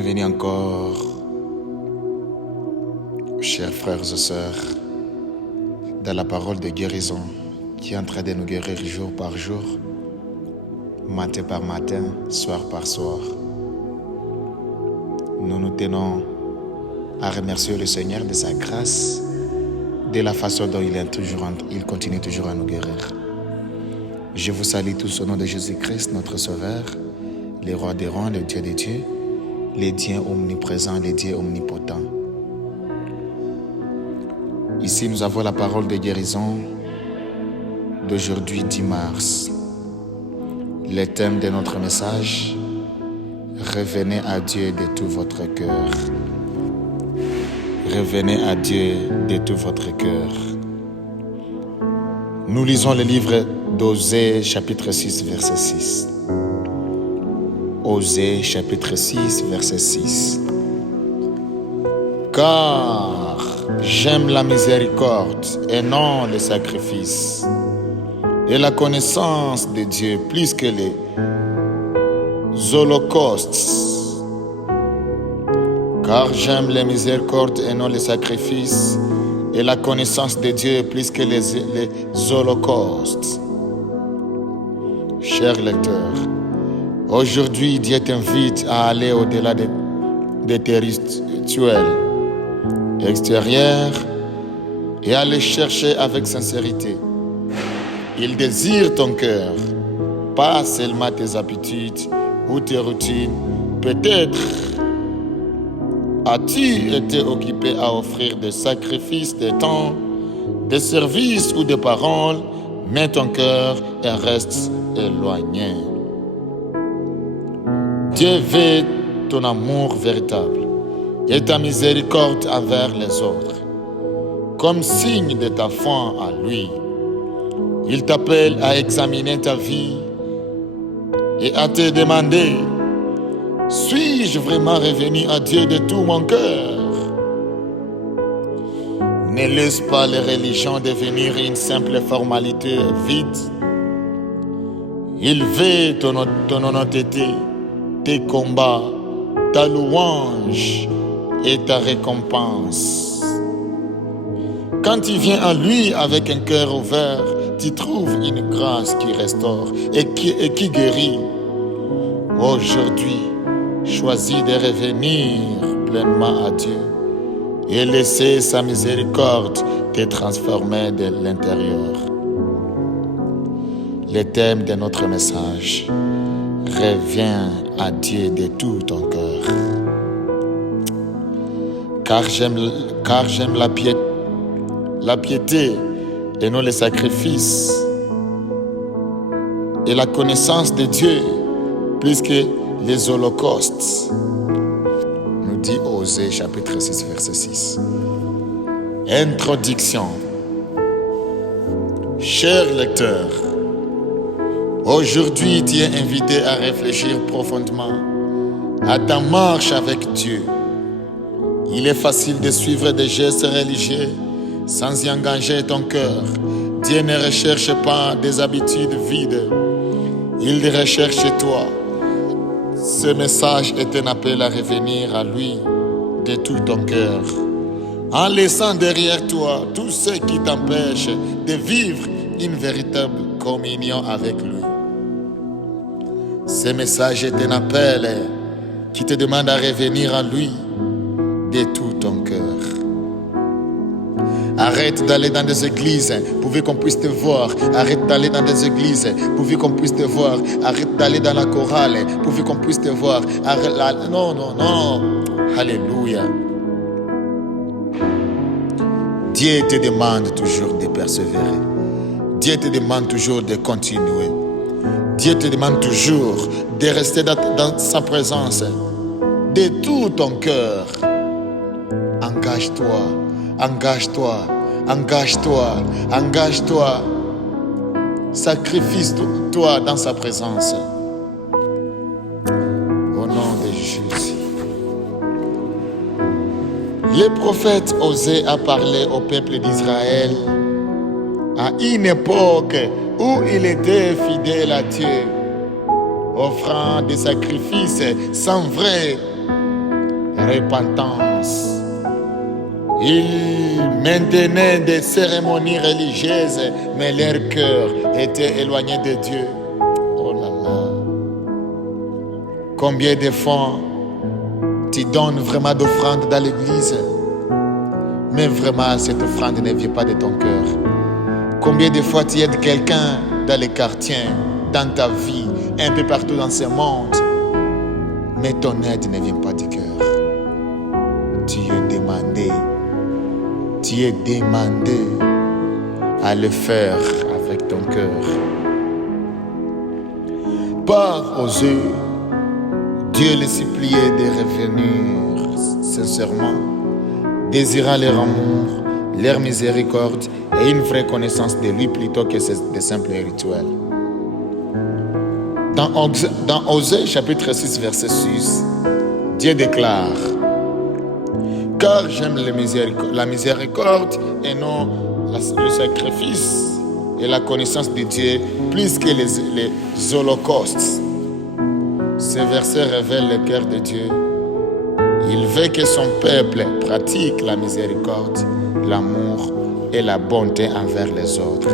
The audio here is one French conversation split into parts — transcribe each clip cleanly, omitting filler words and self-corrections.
Bienvenue encore, chers frères et sœurs, dans la parole de guérison qui est en train de nous guérir jour par jour, matin par matin, soir par soir. Nous nous tenons à remercier le Seigneur de sa grâce, de la façon dont il continue toujours à nous guérir. Je vous salue tous au nom de Jésus-Christ, notre Sauveur, le roi des rois, le Dieu des dieux, le Dieu omniprésent, le Dieu omnipotent. Ici, nous avons la parole de guérison d'aujourd'hui, 10 mars. Le thème de notre message, revenez à Dieu de tout votre cœur. Revenez à Dieu de tout votre cœur. Nous lisons le livre d'Osée, chapitre 6, verset 6. Osée, chapitre 6, verset 6. Car j'aime la miséricorde et non le sacrifice, et la connaissance de Dieu plus que les holocaustes. Car j'aime la miséricorde et non le sacrifice, et la connaissance de Dieu plus que les holocaustes. Chers lecteurs, aujourd'hui, Dieu t'invite à aller au-delà des tes rituels extérieurs et à les chercher avec sincérité. Il désire ton cœur, pas seulement tes habitudes ou tes routines. Peut-être as-tu été occupé à offrir des sacrifices de temps, des services ou des paroles, mais ton cœur reste éloigné. Dieu veut ton amour véritable et ta miséricorde envers les autres, comme signe de ta foi à lui. Il t'appelle à examiner ta vie et à te demander: suis-je vraiment revenu à Dieu de tout mon cœur? Ne laisse pas les religions devenir une simple formalité vide. Il veut ton honnêteté, tes combats, ta louange et ta récompense. Quand tu viens à lui avec un cœur ouvert, tu trouves une grâce qui restaure et qui guérit. Aujourd'hui, choisis de revenir pleinement à Dieu et laisser sa miséricorde te transformer de l'intérieur. Le thème de notre message: reviens à Dieu de tout ton cœur. Car j'aime la piété et non les sacrifices, et la connaissance de Dieu plus que les holocaustes, nous dit Osée chapitre 6 verset 6. Introduction. Chers lecteurs, aujourd'hui tu es invité à réfléchir profondément à ta marche avec Dieu. Il est facile de suivre des gestes religieux sans y engager ton cœur. Dieu ne recherche pas des habitudes vides, il recherche toi. Ce message est un appel à revenir à lui de tout ton cœur, en laissant derrière toi tout ce qui t'empêche de vivre une véritable communion avec lui. Ce message est un appel qui te demande à revenir à lui de tout ton cœur. Arrête d'aller dans des églises, pourvu qu'on puisse te voir. Arrête d'aller dans des églises, pourvu qu'on puisse te voir. Arrête d'aller dans la chorale, pourvu qu'on puisse te voir. Non. Alléluia. Dieu te demande toujours de persévérer. Dieu te demande toujours de continuer. Dieu te demande toujours de rester dans sa présence de tout ton cœur. Engage-toi. Engage-toi, engage-toi, engage-toi. Sacrifie-toi dans sa présence. Au nom de Jésus. Le prophète Osée a parlé au peuple d'Israël à une époque où il était fidèle à Dieu, offrant des sacrifices sans vraie repentance. Ils maintenaient des cérémonies religieuses, mais leur cœur était éloigné de Dieu. Oh là là. Combien de fois tu donnes vraiment d'offrandes dans l'église, mais vraiment cette offrande ne vient pas de ton cœur. Combien de fois tu aides quelqu'un dans les quartiers, dans ta vie, un peu partout dans ce monde, mais ton aide ne vient pas du cœur. Tu es demandé à le faire avec ton cœur. Par aux yeux, Dieu les suppliait de revenir sincèrement, désirant leur amour, leur miséricorde et une vraie connaissance de lui plutôt que de simples rituels. Dans Osée chapitre 6 verset 6, Dieu déclare: car j'aime la miséricorde et non le sacrifice et la connaissance de Dieu plus que les holocaustes. Ce verset révèle le cœur de Dieu. Il veut que son peuple pratique la miséricorde, l'amour et la bonté envers les autres.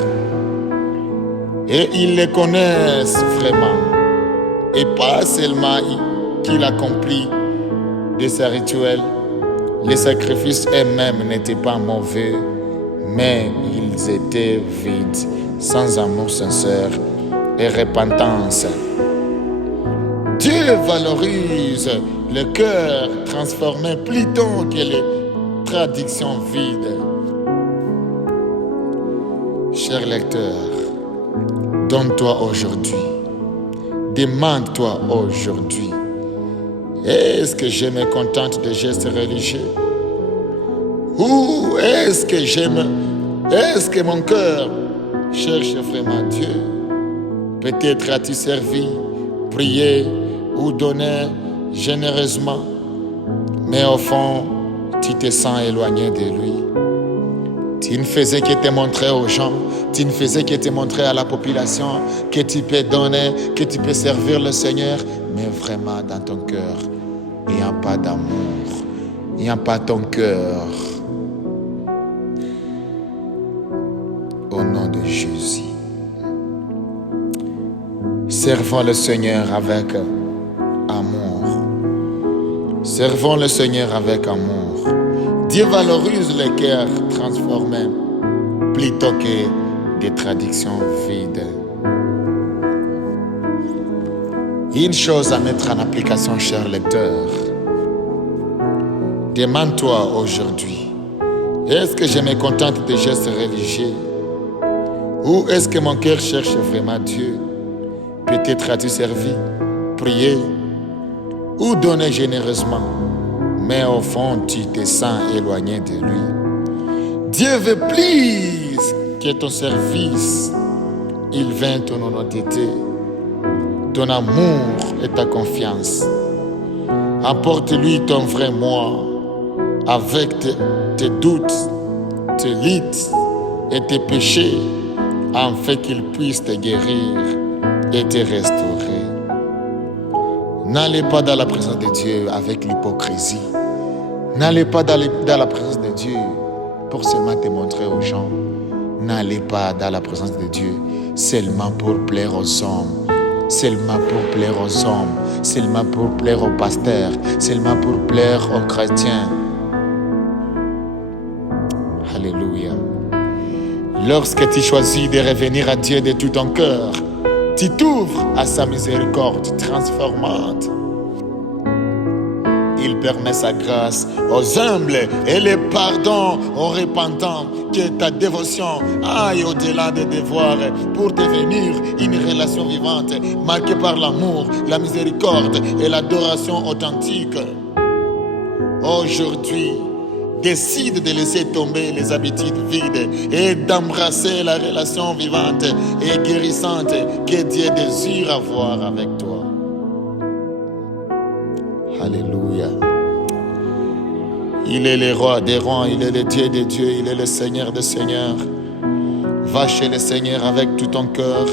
Et ils les connaissent vraiment. Et pas seulement qu'il accomplit de ses rituels. Les sacrifices eux-mêmes n'étaient pas mauvais, mais ils étaient vides, sans amour sincère et repentance. Dieu valorise le cœur transformé plutôt que les traditions vides. Cher lecteur, donne-toi aujourd'hui. Demande-toi aujourd'hui. Est-ce que je me contente des gestes religieux? Ou est-ce que mon cœur cherche vraiment Dieu? Peut-être as-tu servi, prié ou donné généreusement, mais au fond, tu te sens éloigné de lui. Tu ne faisais que te montrer aux gens, tu ne faisais que te montrer à la population que tu peux donner, que tu peux servir le Seigneur, mais vraiment dans ton cœur, il n'y a pas d'amour, il n'y a pas ton cœur. Au nom de Jésus, servons le Seigneur avec amour. Servons le Seigneur avec amour. Dieu valorise le cœur transformé plutôt que des traditions vides. Une chose à mettre en application, cher lecteur. Demande-toi aujourd'hui, est-ce que je me contente des gestes religieux? Ou est-ce que mon cœur cherche vraiment Dieu? Peut-être as-tu servi, prié ou donné généreusement, mais au fond, tu te sens éloigné de lui. Dieu veut plus que ton service, il veut ton honnêteté, ton amour et ta confiance. Apporte-lui ton vrai moi, avec tes doutes, tes lides et tes péchés, afin qu'il puisse te guérir et te restaurer. N'allez pas dans la présence de Dieu avec l'hypocrisie. N'allez pas dans la présence de Dieu pour seulement te montrer aux gens. N'allez pas dans la présence de Dieu seulement pour plaire aux hommes, seulement pour plaire aux hommes, seulement pour plaire aux pasteurs, seulement pour plaire aux chrétiens. Alléluia. Lorsque tu choisis de revenir à Dieu de tout ton cœur, tu t'ouvres à sa miséricorde transformante. Il permet sa grâce aux humbles et le pardon aux repentants. Que ta dévotion aille au-delà des devoirs pour devenir une relation vivante marquée par l'amour, la miséricorde et l'adoration authentique. Aujourd'hui, décide de laisser tomber les habitudes vides et d'embrasser la relation vivante et guérissante que Dieu désire avoir avec toi. Alléluia. Il est le roi des rois, il est le Dieu des dieux, il est le Seigneur des seigneurs. Va chez le Seigneur avec tout ton cœur,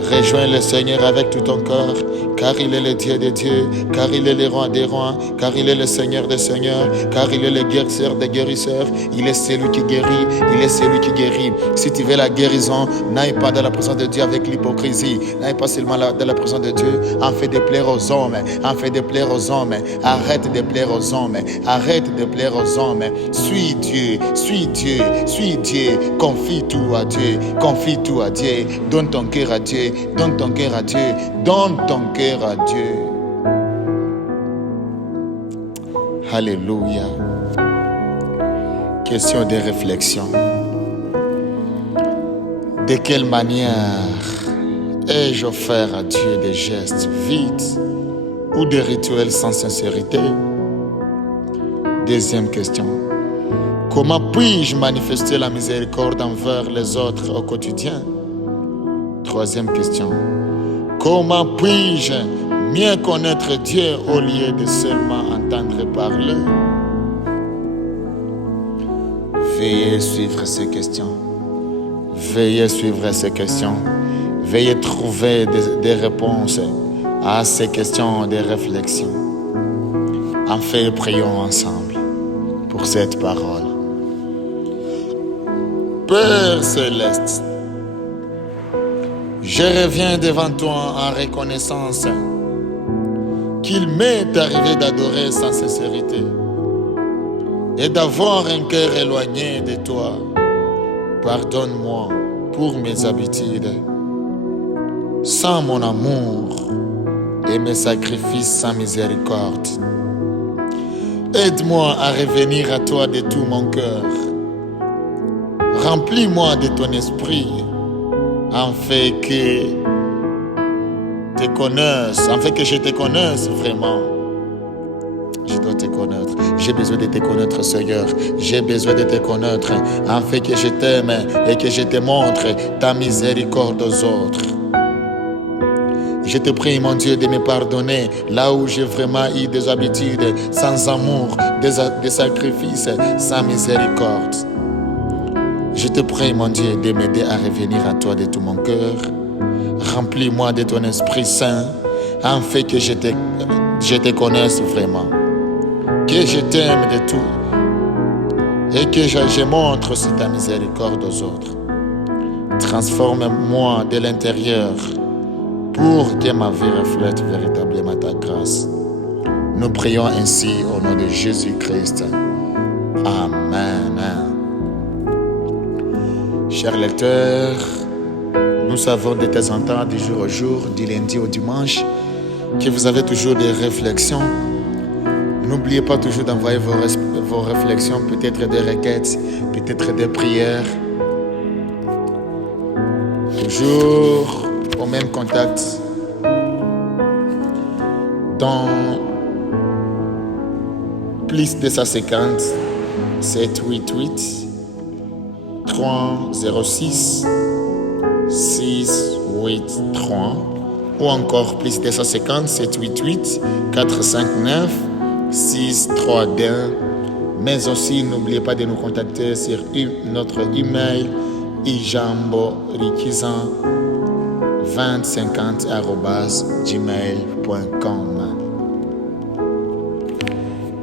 Rejoins le Seigneur avec tout ton cœur, car il est le Dieu des dieux, car il est le roi des rois, car il est le Seigneur des seigneurs, car il est le guérisseur des guérisseurs. Il est celui qui guérit, il est celui qui guérit. Si tu veux la guérison, n'aille pas dans la présence de Dieu avec l'hypocrisie, n'aille pas seulement dans la présence de Dieu en fait de plaire aux hommes, en fait de plaire aux hommes. Arrête de plaire aux hommes, arrête de plaire aux hommes. Suis Dieu, suis Dieu, suis Dieu. Confie tout à Dieu, confie tout à Dieu. Donne ton cœur à Dieu, donne ton cœur à Dieu, donne ton cœur à Dieu. Alléluia. Question de réflexion. De quelle manière ai-je offert à Dieu des gestes vides ou des rituels sans sincérité? Deuxième question. Comment puis-je manifester la miséricorde envers les autres au quotidien? Troisième question. Comment puis-je mieux connaître Dieu au lieu de seulement entendre parler? Veuillez suivre ces questions. Veuillez suivre ces questions. Veuillez trouver des réponses à ces questions de réflexion. Enfin, prions ensemble pour cette parole. Père céleste, je reviens devant toi en reconnaissance qu'il m'est arrivé d'adorer sans sincérité et d'avoir un cœur éloigné de toi. Pardonne-moi pour mes habitudes, sans mon amour et mes sacrifices sans miséricorde. Aide-moi à revenir à toi de tout mon cœur. Remplis-moi de ton esprit, afin que je te connaisse vraiment. Je dois te connaître. J'ai besoin de te connaître, Seigneur. J'ai besoin de te connaître, afin que je t'aime et que je te montre ta miséricorde aux autres. Je te prie, mon Dieu, de me pardonner là où j'ai vraiment eu des habitudes sans amour, des sacrifices sans miséricorde. Je te prie, mon Dieu, de m'aider à revenir à toi de tout mon cœur. Remplis-moi de ton Esprit Saint, afin que je te connaisse vraiment. Que je t'aime de tout et que je montre aussi ta miséricorde aux autres. Transforme-moi de l'intérieur pour que ma vie reflète véritablement ta grâce. Nous prions ainsi au nom de Jésus-Christ. Amen. Chers lecteurs, nous savons de temps en temps, du jour au jour, du lundi au dimanche, que vous avez toujours des réflexions. N'oubliez pas toujours d'envoyer vos réflexions, peut-être des requêtes, peut-être des prières. Toujours au même contact. Dans plus 250 788 306 683 ou encore plus 250 788 459 632. Mais aussi n'oubliez pas de nous contacter sur notre email ijambo2050@gmail.com.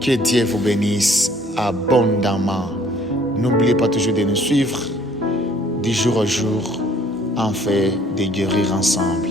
Que Dieu vous bénisse abondamment. N'oubliez pas toujours de nous suivre du jour au jour, afin de guérir ensemble.